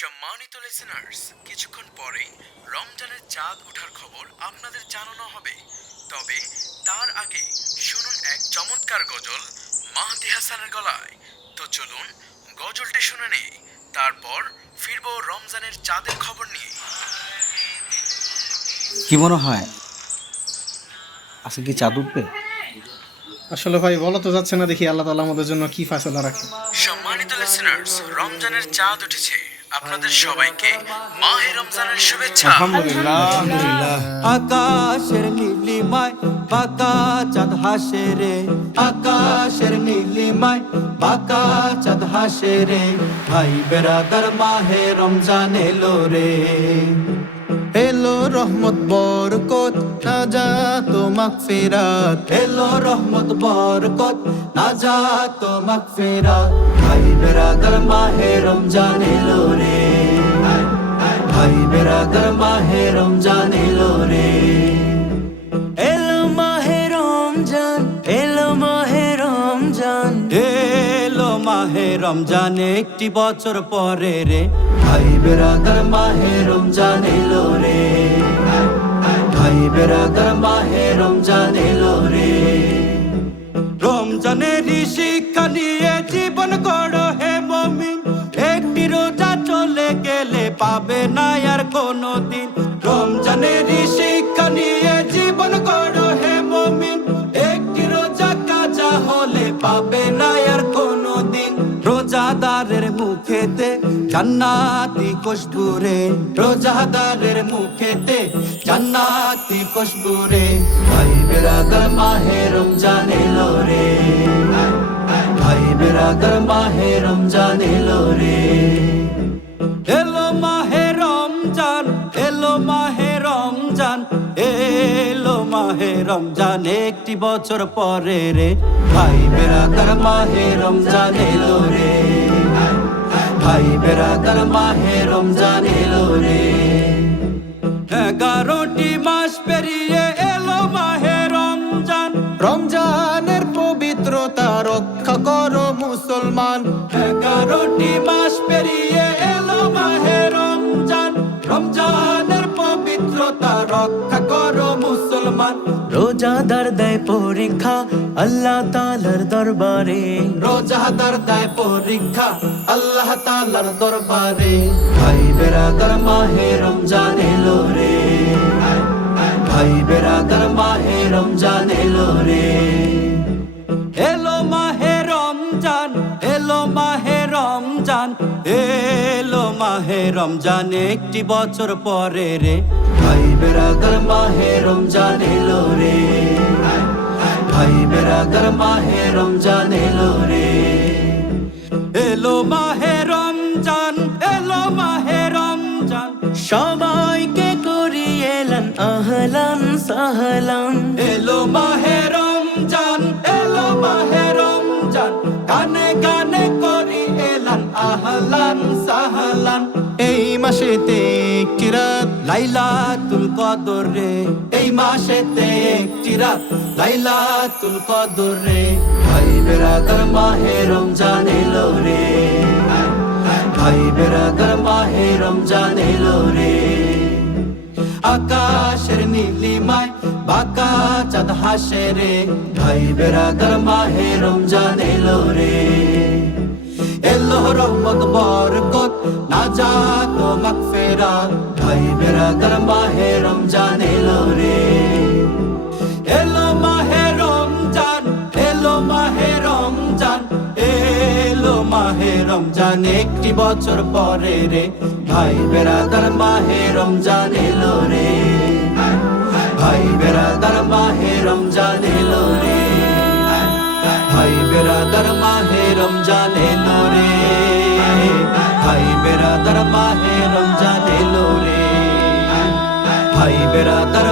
সম্মানিত লিসেনার্স কিছুক্ষণ পরেই রমজানের চাঁদ ওঠার খবর আপনাদের জানানো হবে। তবে তার আগে শুনুন এক চমৎকার গজল মাহদি হাসানের গলায়। তো চলুন গজলটি শুনে নেই তারপর ফিরবো রমজানের চাঁদের খবর নিয়ে। কি মনে হয়? আজকে কি চাঁদ উঠবে? আসলে ভাই বলো তো যাচ্ছে না দেখি আল্লাহ তালা আমাদের জন্য কি ফায়সালা রাখে। সম্মানিত লিসেনার্স রমজানের চাঁদ উঠেছে। আপনাদের সবাইকে মাহে রমজানের শুভেচ্ছা। আলহামদুলিল্লাহ। আকাশের নীলিমায় বাঁকা চাঁদ হাসে রে। আকাশের নীলিমায় বাঁকা চাঁদ হাসে রে। ভাই বেড়াদার মাহে রমজান এলো রে। এলো রহমত বরকত নাজাত মাগফিরাত এলো রহমত বরকত নাজাত মাগফিরাত ভাই বেড়াদার মাহে রমজান এলো রে। ভাই বেড়াদার মাহে রমজান মাহে রমজান, একটি বছর পরে রে। ভাই বেড়াদার মাহে রমজান এলো রে। ভাই বেড়াদার মাহে রমজান এলো রে। রমজানের শিক্ষা নিয়ে জীবন গড় হে মমিন। একটি রোজা চলে গেলে পাবে না আর কোনো দিন রমজানের শিক্ষা নিয়ে জীবন গড় হে মমিন। একটি রোজা কাজা হলে পাবে না মুখেতে, জান্নাতি খুশবুরে রোজাদারের মুখেতে, জান্নাতি খুশবুরে। ভাই বেরাদার মাহে রমজান এলো রে, ভাই বেরাদার মাহে রমজান রে। এলো মাহে রমজান, এলো মাহে রমজান, এলো মাহে রমজান, একটি বছর পরে রে। ভাই বেরাদার মাহে রমজান এলো রে। ভাই বেরাদার মাহে রমজান এলো রে এগারোটি মাস পেরিয়ে এলো মাহে রমজান রমজানের পবিত্রতা রক্ষা করো মুসলমান এগারোটি মাস পেরিয়ে এলো মাহে রমজান রমজানের পবিত্রতা রক্ষা মুসলমান রোজাদার দেয় পরীক্ষা, আল্লাহ তালার দরবারে। রোজাদার দেয় পরীক্ষা, আল্লাহ তালার দরবারে। ভাই বেরাদার মাহে রমজান এলো রে। ভাই বেরাদার মাহে রমজান এলো রে। এলো মাহে রমজান, এলো মাহে রমজান, এলো মাহে রমজান একটি বছর পরে রে। ভাই বেরাদার মাহে রমজান এলো রে। ভাই বেরাদার মাহে রমজান এলো রে। এলো মাহে রমজান, এলো মাহে রমজান। সবাইকে করিয়েলেন আহলান সাহলান। এলো মাহে রমজান, এলো মাহে রমজান। গানে গানে করি এলান আহলান সাহলান। এই মাসেতে একটি রাত লাইলাতুল কদর রে এই মাসেতে একটি রাত লাইলাতুল কদর রে ভাই বেরাদার মাহে রমজান এলো রে। ভাই বেরাদার মাহে রমজান এলো রে। আকাশের নীলিমায় বাঁকা চাঁদ হাসে রে। ভাই বেরাদার মাহে রমজান এলো রে। এলো রহমত বরকত নাজাত ও মাগফিরাত। ভাই বেরাদার মাহে রমজান এলো রে। এলো মাহে রমজান, এলো মাহে রমজান, এলো মাহে রমজান, একটি বছর পরে রে। ভাই বেরাদার মাহে রমজান এলো রে। ভাই বেরাদার মাহে রমজান এলো রে। ভাই বেরাদার মাহে রমজান এলো বেরাদার মাহে রমজান এলো রে ভাই বেরাদার